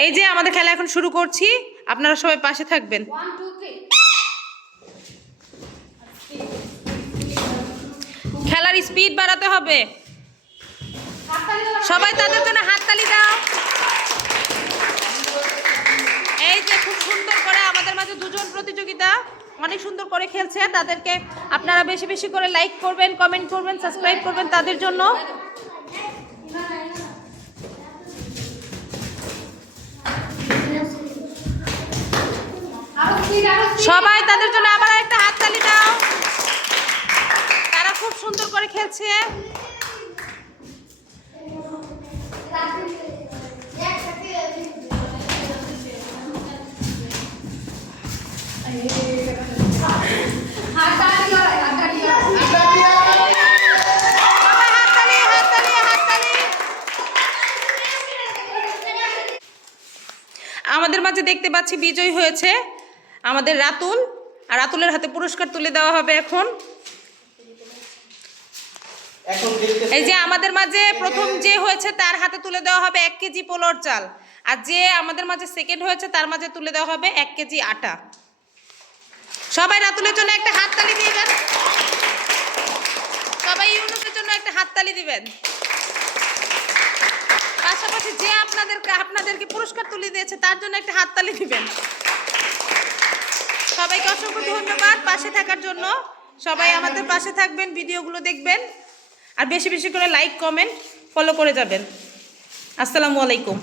এই যে আমাদের খেলা এখন শুরু করছি, আপনারা সবাই পাশে থাকবেন। খেলার স্পিড বাড়াতে হবে, সবাই তাদের জন্য হাততালি দাও। এই যে খুব সুন্দর করে আমাদের মাঝে দুজন প্রতিযোগিতা অনেক সুন্দর করে খেলছে, তাদেরকে আপনারা বেশি বেশি করে লাইক করবেন, কমেন্ট করবেন, সাবস্ক্রাইব করবেন তাদের জন্য। সবাই তাদের জন্য আবার একটা হাততালি দাও, তারা খুব সুন্দর করে খেলছে। আমাদের মাঝে দেখতে পাচ্ছি বিজয়ী হয়েছে আমাদের রাতুল, আর রাতুলের হাতে পুরস্কার তুলে দেওয়া হবে এখন। এই যে আমাদের মাঝে প্রথম যে হয়েছে তার হাতে তুলে দেওয়া হবে 1 কেজি পোলার চাল, আর যে আমাদের মাঝে সেকেন্ড হয়েছে তার মাঝে তুলে দেওয়া হবে 1 কেজি আটা। সবাই রাতুলের জন্য একটা হাততালি দিবেন, সবাই ইউনুসের জন্য একটা হাততালি দিবেন। পাশাপাশি যে আপনাদেরকে পুরস্কার তুলে দিয়েছে তার জন্য একটা হাততালি দিবেন। সবাইকে অসংখ্য ধন্যবাদ পাশে থাকার জন্য। সবাই আমাদের পাশে থাকবেন, ভিডিওগুলো দেখবেন, আর বেশি বেশি করে লাইক, কমেন্ট, ফলো করে যাবেন। আসসালামু আলাইকুম।